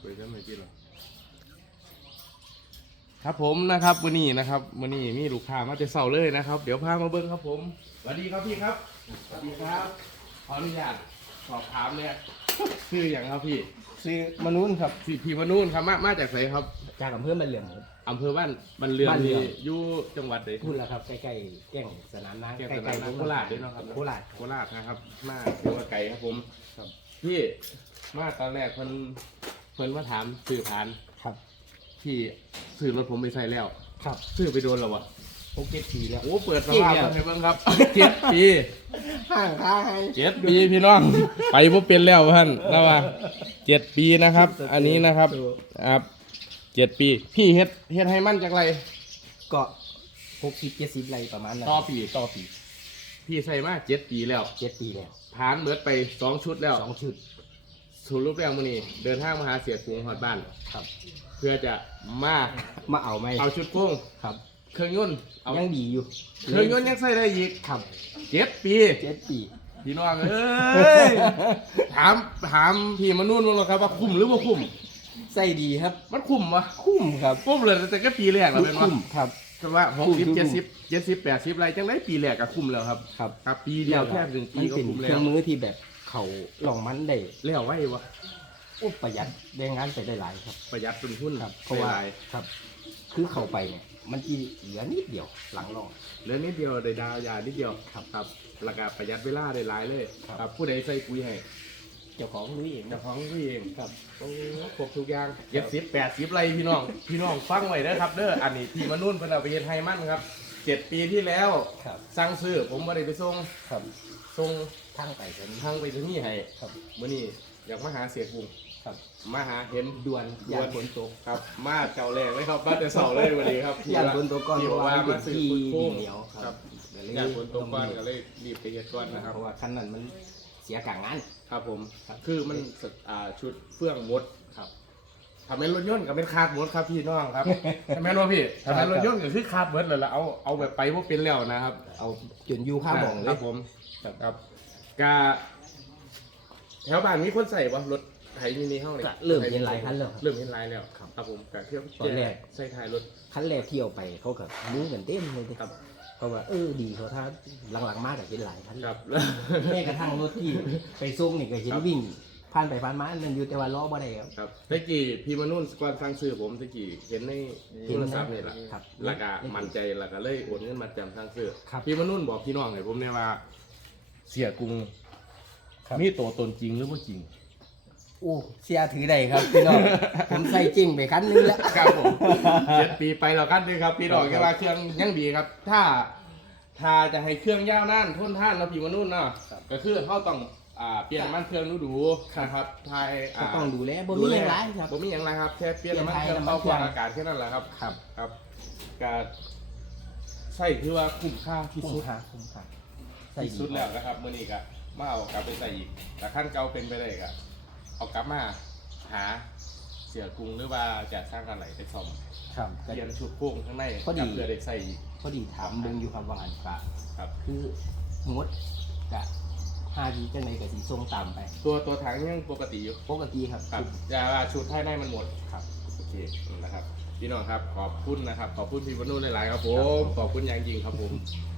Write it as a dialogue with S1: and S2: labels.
S1: จะไม่กินหรอครับผมนะครับวันนี้มีลูกค้ามาแต่เช้าเลยนะครับเดี๋ยวพามาเบิ้งครับผมสวัสดีครับพี่ครับสวัสดีครับขออนุญาตสอบถามเลยชื่ออย่างครับพี่
S2: ซื้อมนุษย์ครับ
S1: พี่มนุ่นครับมาจากไหนครับ
S2: จากอำเภอบ้านเหลื่อมครับ
S1: อำเภอบ้านเรือนอยู่จังหวัดไหน
S2: พูดแล้วครับใกล้ๆแก่งสนามน้ำใกล้ๆ
S1: โคราชด้วยเนาะครับ
S2: โคราช
S1: นะครับมาเดี๋ยวว่าไก่ครับผม
S2: ครับ
S1: พี่มาตอนแรกเพิ่นมาถามสื่อผ่าน
S2: ครับ
S1: พี่ซื้อรถผมไปใส่แล้ว
S2: ครับ
S1: ซื้อไปโดนแล้ววะ
S2: 7 ปีแล้ว
S1: โอ้เปิดสภาพให้เบิ่งครับ7 ปี
S2: ห่างท้าย
S1: 7 ปีพี่น้องไปบ่เป็นแล้วท่านนะว่า7 ปีนะครับอันนี้นะครับ7 ปีพี่เฮ็ดให้มันจากไร
S2: ก็60-70 ไรประมาณนั้น
S1: ต่อปีพี่ใส่มา7 ปีแล้ว
S2: 7 ปีแล้ว
S1: ผ่านเบิดไป2 ชุดแล้ว
S2: 2 ชุด
S1: สรุปแล้วมื้อนี้เดินทางมาหาเสียกรุงฮอดบ้าน
S2: ครับ
S1: เพื่อจะมา
S2: เอาไหม
S1: เอาชุดโค้ง
S2: ครับ
S1: เครื่องยนต์
S2: ยังดีอยู่
S1: เครื่องยนต์ยังใส่ได้อีก
S2: ครับ
S1: 7 ปีพี่น้องถามพี่มนุ่นว่าครับว่าคุ้มหรือว่าคุ้ม
S2: ใส่ดีครับ
S1: มันคุ้มวะ
S2: คุ้มครับ
S1: คุ้มเลยแต่ก็ปีแรกแล้วเป็นว่า
S2: คุ้มครับ
S1: แต่ว่า60 70 80อะไรจังไรปีแรกก็คุ้มแล้วครับครับปีเดียวแค่1 ปีก็คุ้มแล้ว
S2: เครื่องมือที่แบบเขาลองมันได้
S1: แล้วไว้วะ
S2: ประหยัดแรงงานไปได้หลายครับ
S1: ประหยัดต้นทุน
S2: ครับเพราะว่าครับคือเข้าไปเนี่ยมันจะเหลือนิดเดียวหลังรอง
S1: เหลือนิดเดียวได้ดาวยานิดเดียวครับราคาประหยัดเวลาได้หลายเลยครับผู้ใดใส่ปุ๋ยให้
S2: เจ้าของรู้เอง
S1: ครับโอ้ครบทุกอย่าง70 80ไรพี่น้องฟังไว้เด้อครับเด้ออันนี้ที่มนุ่นเพิ่นเอาไปเฮ็ดให้มันครับ7 ปีที่แล้วสั่งซื้อผมบ่ได้ไปส่งส่ง
S2: ทางไปถึง
S1: นี่ให้มื้อนี้อยากมาหาเสียกุ้งมาหาเห็น
S2: ด่วนยานฝนตก
S1: ครับมาเจ้าแรงเลยครับบ้านแต่เสาเลยวันนี้ครับ
S2: ยานฝนตกก่อน
S1: ที่ว่ามาซื้อกุ้ง
S2: เหนียว
S1: ครับยานฝนตกก่อนก็เลยรีบไปเฮ็ดก่อนนะครับ
S2: เพราะว่าคันนั้นมันเสียกลางงาน
S1: ครับผมคือมันชุดเฟื่องมดครับทำให้รถยนต์ก็เป็นคาดมดครับพี่น้องครับทำไมวะพี่ทำให้รถยนต์ก็คือคาดมดเลยละเอาแบบไปว่าเป็นแล้วนะครับ
S2: เอาจนยูค่าบ่องเลย
S1: ครับผมครับกาแถวบ้านมีคนใส่ปะรถไถมินิเท่าไหร่
S2: เริ่มเห็นลายคันแล้ว
S1: เริ่มเห็นลายแล้วครับผมกับเที่ยว
S2: ตอนแรก
S1: ใส่ท้ายรถ
S2: คันแรกเที่ยวไปเขาก็รู้กันเต็มเลยครับเพราะว่าดีเขาถ้าหลังๆมากกับเห็นหลายคัน
S1: ครับ
S2: แม้กระทั่งรถที่ไปส่งนี่ก็เห็นวิ่งผ่านไปผ่านมานั่นอยู่แต่ว่าล้อบ่ได้
S1: ครับตะกี้พี่มนุ่นก่อนฟังซื้อผมตะกี้เห็นในโทรศัพท์นี่แหละแล้วก็มั่นใจแล้วก็เลยโอนเงินมาจำฟังซื้อพี่มนุ่นบอกพี่น้องให้ผมเนี่ยว่าเสียกรุงมีตัวตนจริงหรือว่าจริง
S2: โอ้เสียถือได้ครับพี่น้องผมใส่จริงไปคันนึงแล้ว
S1: ครับผม7 ปีไปแล้วกันด้วยครับพี่น้องแค่ว่าเครื่องยังดีครับถ้าจะให้เครื่องยาวนานทนทานแล้วพี่มนุ่นเนาะก็คือเขาต้องเปลี่ยนน้ำมันเครื่องดูนะครับไทย
S2: ต้องดูแลบ่มีอย่างไรครับ
S1: บ่มีอย่างไรครับแค่เปลี่ยนน้ำมันเครื่องเข้าควาอากาศแค่นั้นแหละครับครับการใส่คือว่าคุ้มค่าที่สุดที่สุดแล้วนะครับเมื่อนี้ก็มาเอากลับไปใส่อีกแต่ขั้นเก่าเป็นไปได้ก็เอากลับมาหาเสียกรุงหรือว่าจะสร้างอะไรไปซ่อมเปลี่ยนชุดโค้งข้างในเพื่อได้ใส่อีก
S2: พอดีถามมึงอยู่ครับว่าหันกะ
S1: ครับ
S2: คืองดกะ5 ทีจังไดก็สิส่งตามไป
S1: ตัวถังยังปกติอยู่
S2: ครับ
S1: อย่าว่าชุดให้ได้มันหมดครับโอเคนะครับพี่น้องครับขอบคุณนะครับขอบคุณพี่วนุ่นหลายๆครับผมขอบคุณอย่างจริงครับผม